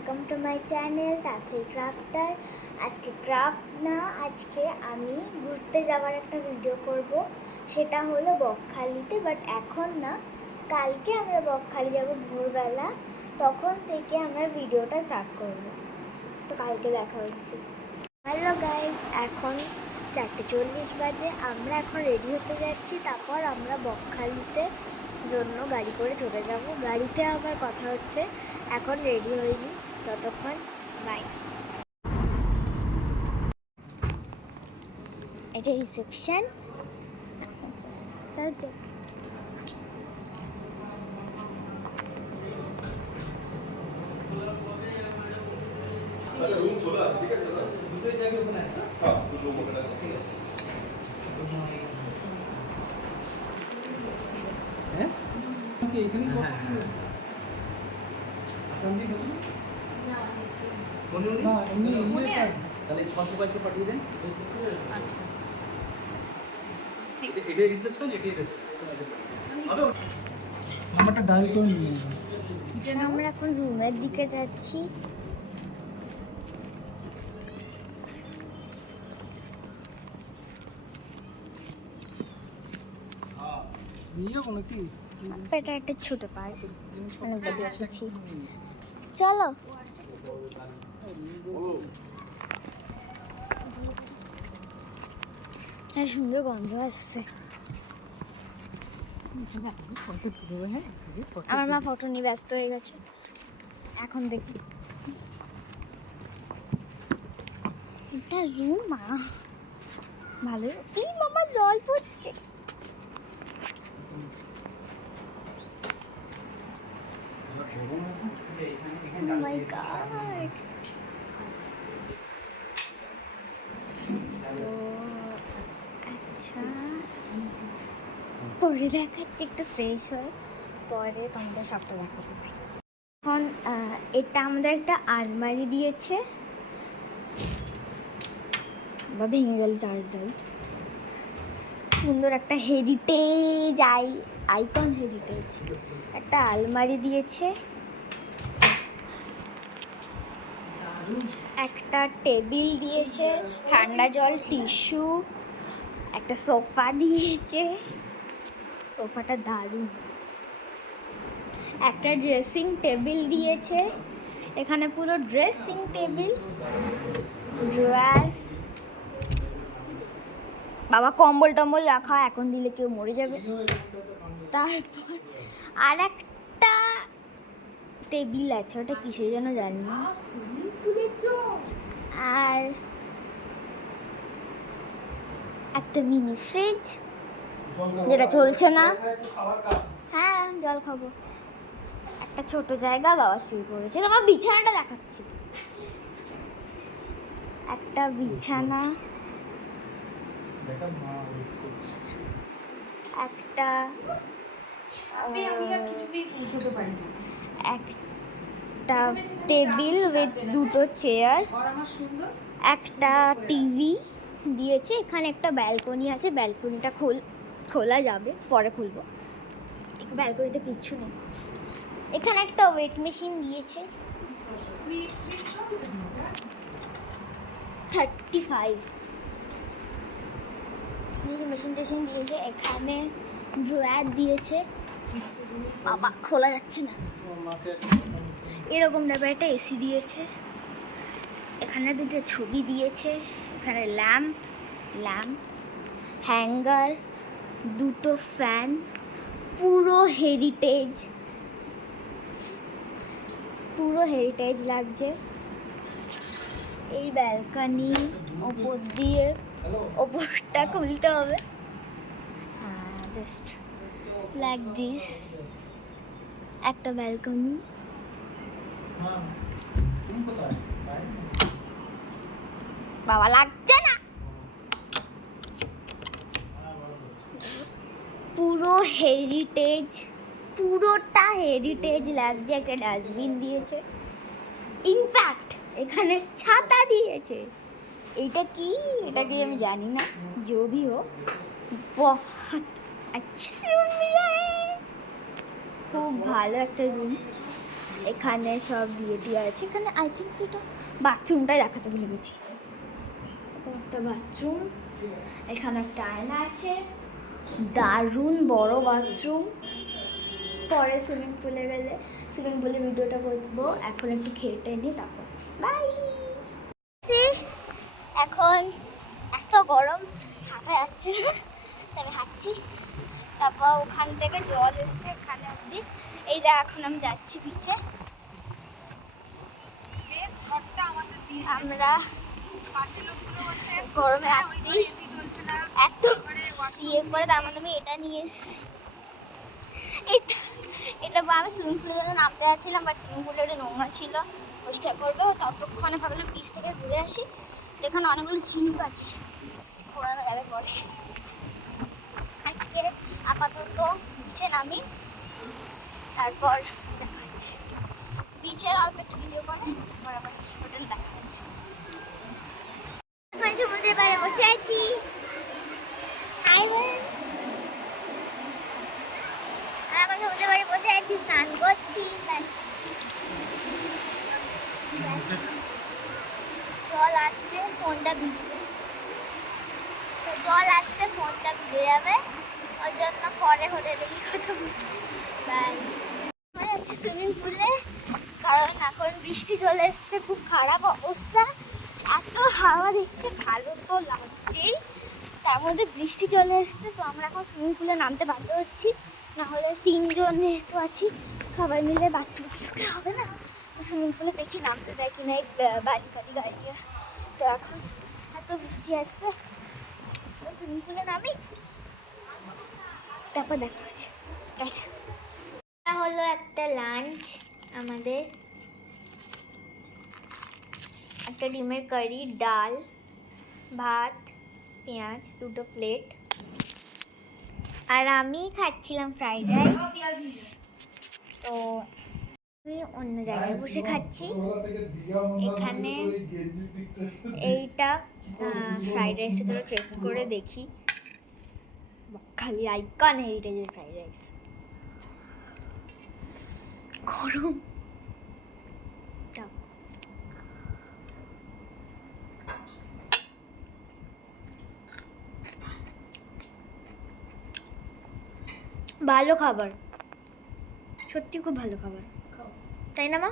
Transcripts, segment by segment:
Welcome to my channel Tathoi crafter. আজকে craft না, আজকে আমি ঘুরতে যাওয়ার একটা ভিডিও করব। সেটা হলো বকখালিতে, বাট এখন না, কালকে আমরা বকখালি যাব ভোরবেলা। তখন থেকে আমরা ভিডিওটা স্টার্ট করব, তো কালকে দেখা হচ্ছে। হ্যালো গাইজ, এখন 4:40 বাজে। আমরা এখন রেডি হতে যাচ্ছি, তারপর আমরা বকখালিতে জন্য গাড়ি করে চলে যাব। গাড়িতে আবার কথা হচ্ছে, এখন রেডি হইনি, ততক্ষণ বাই। এটা রিসেপশন। তাহলে 600 পয়সা পাঠিয়ে দেন। আচ্ছা ঠিক আছে, এটাই রিসেপশন, এটাই নাম্বারটা ডায়াল করে নিয়ে আমরা এখন রুমের দিকে যাচ্ছি। এটা একটা ছোট পার্ক, অনেকবার দেখেছি। চলো। হ্যাঁ, সুন্দর গন্ধ আসছে। আমার মা ফটো নিয়ে ব্যস্ত হয়ে গেছে, এখন দেখি। এটা রুম মা, ভালো। এই মামা জল পড়ছে। Oh my God! তো আচ্ছা, পরে দেখাচ্ছি, একটু ফ্রেশ হয়ে পরে তোমাদের সবটা দেখাতে পারি। এখন এটা আমাদের একটা আলমারি দিয়েছে, বা ভেঙে গেল চার্জার। সুন্দর একটা হেরিটেজ আইকন, হেরিটেজ একটা আলমারি দিয়েছে। একটা টেবিল দিয়েছে, ঠান্ডা জল, টিস্যু, একটা সোফা দিয়েছে। সোফাটা দারুণ। একটা ড্রেসিং টেবিল দিয়েছে, এখানে পুরো ড্রেসিং টেবিল, ড্রয়ার। বাবা, কম্বল টম্বল রাখা, এখন দিলে কেউ মরে যাবে। তারপর আর একটা টেবিল আছে, ওটা কিসের জন্য জানি না। আর একটা মিনি ফ্রিজ, যেটা চলছে না। হ্যাঁ, জল খাবো। একটা ছোট জায়গা, বাবা শুয়ে পড়েছে। তোমার বিছানাটা দেখাচ্ছি, একটা বিছানা, একটা একটা টেবিল উইথ দুটো চেয়ার, একটা টিভি দিয়েছে। এখানে একটা ব্যালকনি আছে, ব্যালকনিটা খোলা যাবে, পরে খুলবো। ব্যালকনিতে কিচ্ছু নেই। এখানে একটা ওয়েট মেশিন দিয়েছে, 35 মেশিন টেশিন দিয়েছে। এখানে ড্রয়ার দিয়েছে, বাবা খোলা যাচ্ছে না। এরকম টাইপের একটা এসি দিয়েছে। এখানে দুটো ছবি দিয়েছে। এখানে ল্যাম্প, হ্যাঙ্গার, দুটো ফ্যান, পুরো হেরিটেজ লাগছে। এই ব্যালকনি, ওপর দিয়ে ওপরটা খুলতে হবে, জাস্ট লাইক দিস। একটা ব্যালকনি, বাবা লাগছে না। পুরোটা হেরিটেজ লাগছে। একটা ডাস্টবিন দিয়েছে, ইনফ্যাক্ট এখানে ছাতা দিয়েছে। এটা কি আমি জানি না, जो भी हो बहुत अच्छा रूम मिला है। খুব ভালো একটা রুম। এখানে সব বিয়ে টিয়ে আছে। এখানে আই থিঙ্ক সেটা বাথরুমটাই দেখাতে ভুলে গেছি। একটা বাথরুম, এখানে একটা আয়না আছে, দারুণ বড় বাথরুম। পরে সুইমিং পুলে গেলে সুইমিং পুলে ভিডিওটা করবো। এখন একটু খেয়ে নিই, তারপর বাই। এখন এত গরম হাঁটা যাচ্ছে না, তবে হাঁটছি। তারপর ওখান থেকে জল এসছে এখানে অব্দি। এই দেখ এখন আমি যাচ্ছি পিছে। আমরা গরমে আসছি, এত ইয়ে করে তার মধ্যে আমি এটা নিয়ে এসেছি। এটা আমি সুইমিং পুলের জন্য নামতে যাচ্ছিলাম, বাট সুইমিং পুলে ওটা নোংরা ছিল, পরিষ্কার করবো। ততক্ষণে ভাবলাম বিচ থেকে ঘুরে আসি। তো এখানে অনেকগুলো ঝিনুক আছে, ঘোরানো যাবে পরে। আজকে আপাতত বিচে নামি, তারপর দেখা হচ্ছে। বিচের অল্প একটু ভিডিও করে তারপর আবার হোটেল দেখা হচ্ছে। এখন সমুদ্রের পাড়ে বসে আছি। এখন সমুদ্রের পাড়ে বসে আছি, স্নান করছি। জল আসছে, ফোনটা ভিজবে। জল আসছে, ফোনটা ভিজে যাবে, ওই জন্য পরে হোটেলে গিয়ে কথা বলছি। বাই। আমরা যাচ্ছি সুইমিং পুলে, কারণ এখন বৃষ্টি চলে এসছে, খুব খারাপ অবস্থা। এত হাওয়া দিচ্ছে, ভালো তো লাগছেই, তার মধ্যে বৃষ্টি চলে এসছে। তো আমরা এখন সুইমিং পুলে নামতে বাধ্য হচ্ছি, নাহলে 3 জন যেহেতু আছি সবাই মিলে বাচ্চা ঢুকে হবে না। তো সুইমিং পুলে দেখি নামতে দেয় কিনা এই বাড়ি ফাড়ি গাড়িয়ে। তো এখন এত বৃষ্টি আসছে, সুইমিং পুলে নামি, তারপর দেখা হচ্ছে। এটা হলো একটা লাঞ্চ আমাদের, একটা ডিমের কারি, ডাল, ভাত, পেঁয়াজ, 2টো প্লেট। আর আমি খাচ্ছিলাম ফ্রাইড রাইস। তো আমি অন্য জায়গায় বসে খাচ্ছি। এখানে এইটা ফ্রাইড রাইসটা চলো টেস্ট করে দেখি। বকখালি আইকন হেরিটেজের ফ্রাইড রাইস, গরম। ভালো খাবার, সত্যি খুব ভালো খাবার, তাই না মা?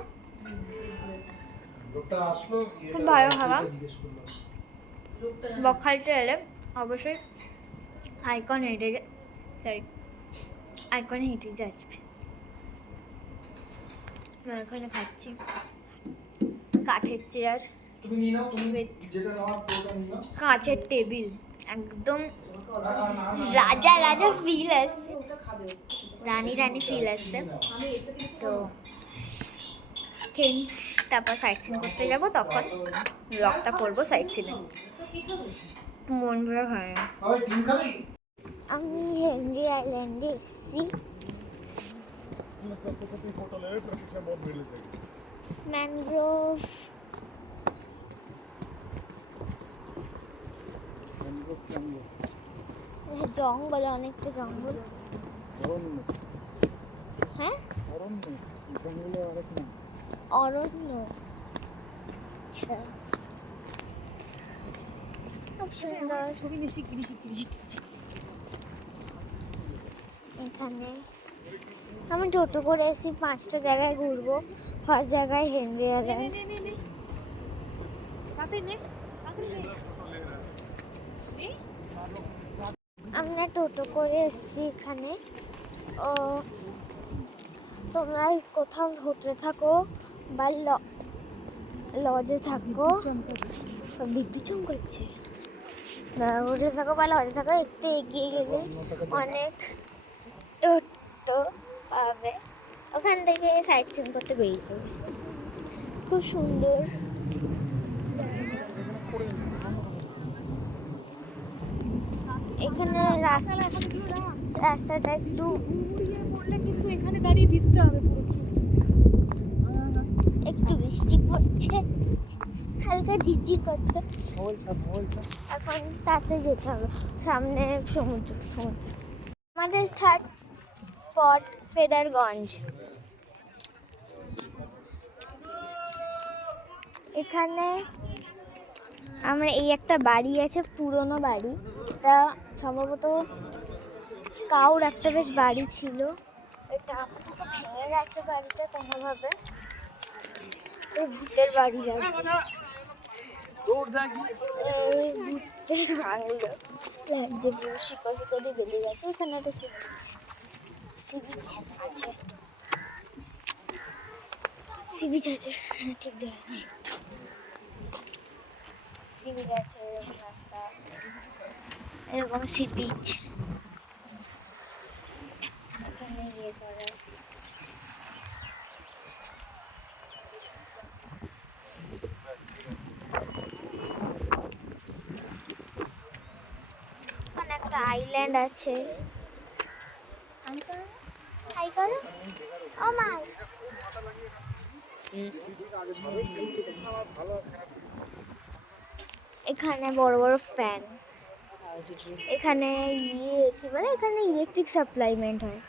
খুব ভালো খাবার। বকখালিতে এলে অবশ্যই আইকন হেরিটেজে আসবে। আমি এখানে খাচ্ছি কাঠের চেয়ার, কাঁচের টেবিল, একদম রাজা রাজা ফিল আসছে, রানী রানী ফিল আসছে। তো তারপর সাইট সিন করতে যাবো, তখন ব্লগটা করবো সাইট সিনে। মন ভরে খায় না। আমি হেনরি আইল্যান্ডে এসেছি। ম্যানগ্রোভ, জঙ্গল, অনেকটা জঙ্গল। হ্যাঁ, অরণ্য। আচ্ছা, খুব সুন্দর। এখানে আমি টোটো করে এসেছি, 5টা জায়গায় ঘুরবো। ফার্স্ট জায়গায় হেনরি আইল্যান্ড। আমরা টোটো করে এসেছি এখানে। ও তোমরা কোথাও হোটেলে থাকো বা লজে থাকো, বিদ্যুৎ চমকাচ্ছে, হোটেলে থাকো বা লজে থাকো, একটু এগিয়ে গেলে অনেক টোটো পাবে, ওখান থেকে সাইট সিন করতে বেরিয়ে পড়বে। খুব সুন্দর। এখানে রাস্তাটা একটু কিন্তু এখানে দাঁড়িয়ে ভিজতে হবে পুরো। একটু বৃষ্টি পড়ছে, হালকা ঝিরঝির করছে। এখন তাতে যেতে হবে, সামনে সমুদ্র। আমাদের থার্ড স্পট ফেদারগঞ্জ। এখানে আমরা এই একটা বাড়ি আছে, পুরনো বাড়ি। এটা সম্ভবত কাউর একটা বেশ বাড়ি ছিল, এটা আপাতত ভেঙে গেছে বাড়িটা কোনোভাবে। ভূতের বাড়ি আছে, এই ভূতের বাংলো লাগছে, শিকড় ফিকড় দিয়ে বেঁধে গেছে। এখানে একটা সি বিচ আছে, সি বিচ আছে, ঠিক ধরেছি, সি বিচ আছে, এরকম রাস্তা, এরকম সি বিচ, এখানে ইয়ে করা আছে। এখানে একটা আইল্যান্ড আছে, হাই করো, ও মাই। এখানে বড় বড় ফ্যান, এখানে কি বলে, এখানে ইলেকট্রিক সাপ্লাইমেন্ট হয়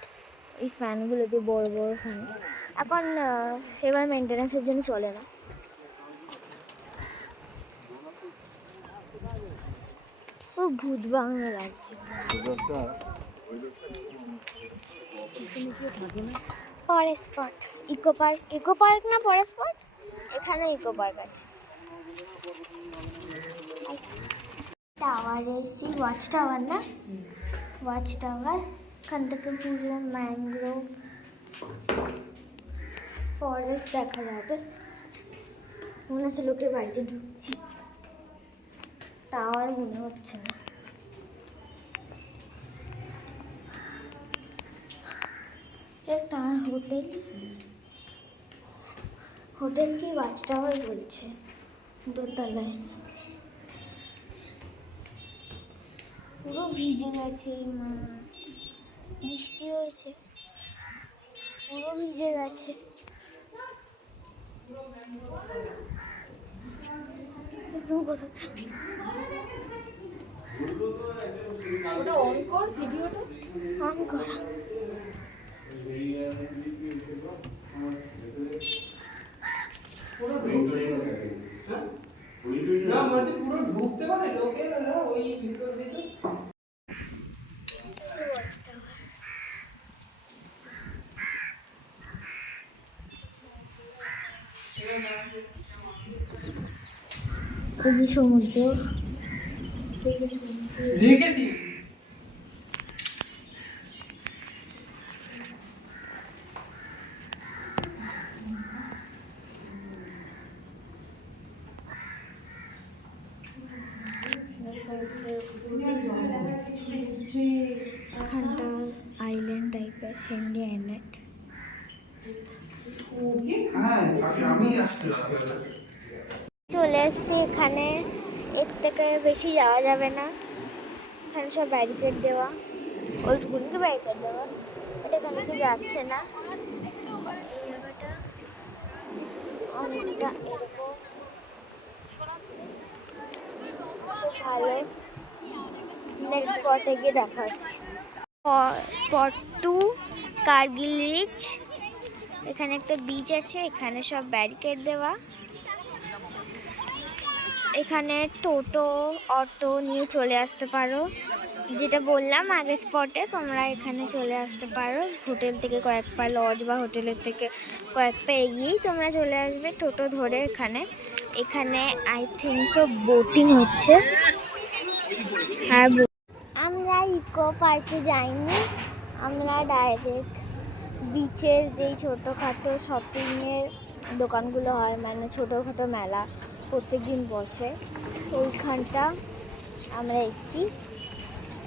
এই ফ্যানগুলো দিয়ে, বড় বড় ফ্যান। এখন সেবার মেনটেন্যান্সের জন্য চলে না। ও ভূত বাংলা লাগছে। পরে স্পট ইকো পার্ক না পরে স্পট, এখানে ইকো পার্ক আছে। টাওয়ার এসি, ওয়াচ টাওয়ার না, ওয়াচ টাওয়ার। এখান থেকে পুরো ম্যানগ্রোভ ফরেস্ট দেখা যাবে। মনে হচ্ছে লোকের বাড়িতে ঢুকছি, টাওয়ার মনে হচ্ছে না। একটা হোটেল কি ওয়াচ টাওয়ার বলছে, দোতলায়। পুরো ভিজে গেছে, বৃষ্টি হয়েছে, পুরো ভিজে গেছে। একদম কোথাও ওটা অন কর, ভিডিওটা অন করা। না মানে পুরো ঢুকতে পারে লোকে না ওই ভিতর ভিতর। ওয়াচ টাওয়ার, এই যে সমুদ্র, রেখেছি। এখানটা আইল্যান্ড টাইপের, ফ্রেন্ডলি আইল্যান্ড। চলে এসছি এখানে, এর থেকে বেশি যাওয়া যাবে না। এখানে সব ব্যারিকেড দেওয়া, ওইটুকুনকে ব্যারিকেড দেওয়া, বাট এখানে কি যাচ্ছে না। এই জায়গাটা অনেকটা এরকম, খুব ভালো। নেক্সট স্পটে গিয়ে দেখা হচ্ছে। Spot 2 Kargil reach. এখানে একটা বিচ আছে, এখানে সব ব্যারিকেড দেওয়া। এখানে টোটো অটো নিয়ে চলে আসতে পারো, যেটা বললাম আগের স্পটে, তোমরা এখানে চলে আসতে পারো। হোটেল থেকে কয়েক পা, লজ বা হোটেলের থেকে কয়েক পা এগিয়েই তোমরা চলে আসবে টোটো ধরে এখানে। এখানে আই থিঙ্ক সো বোটিং হচ্ছে। হ্যাঁ, আমরা ইকো পার্কে যাইনি, আমরা ডাইরেক্ট বিচের যেই ছোটোখাটো শপিংয়ের দোকানগুলো হয়, মানে ছোটোখাটো মেলা প্রত্যেক দিন বসে, ওইখানটা আমরা এসছি।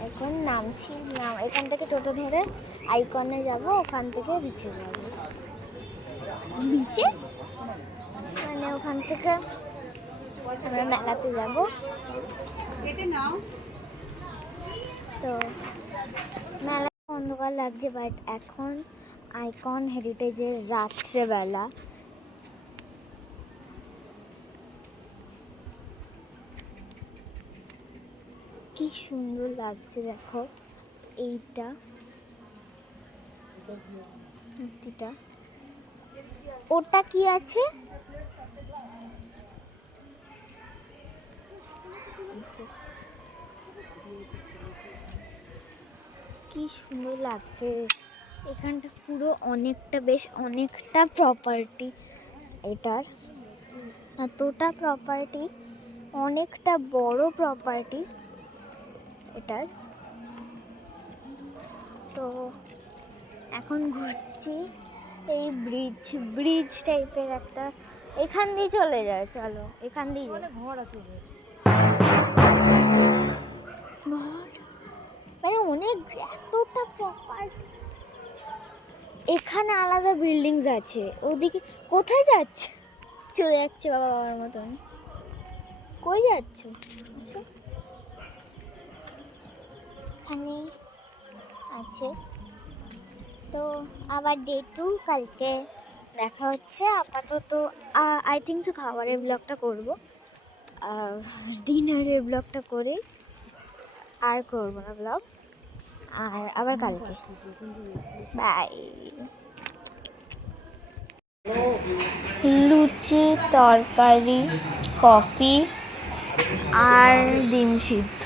এখন নামছি, এখান থেকে টোটো ধরে আইকনে যাব, ওখান থেকে বিচে যাব। বিচে মানে ওখান থেকে আমরা মেলাতে যাব। তো মেলা অন্ধকার লাগছে, বাট এখন আইকন হেরিটেজের রাত্রেবেলা। কি সুন্দর লাগছে দেখো, এইটা মূর্তিটা। ওটা কি আছে, কি সুন্দর লাগছে এখানটা, পুরো অনেকটা প্রপার্টি এটার, এতটা প্রপার্টি, অনেকটা বড় প্রপার্টি এটার। তো এখন ঘুরছি এই ব্রিজ টাইপের একটা, এখান দিয়ে চলে যায়, চলো এখান দিয়ে যাই। ঘর আছে ঘর মানে অনেক, এতটা প্রপার্টি, এখানে আলাদা বিল্ডিংস আছে, ওদিকে কোথায় যাচ্ছে, চলে যাচ্ছে বাবার মতন, কই যাচ্ছে এখানে আছে। তো আবার ডে 2 কালকে দেখা হচ্ছে। আপাতত আই থিঙ্ক সো খাবারের ব্লগটা করব, ডিনারের ব্লগটা করে আর করবো না ব্লগ, আর আবার কালকে বাই। লুচি, তরকারি, কফি আর ডিম সিদ্ধ।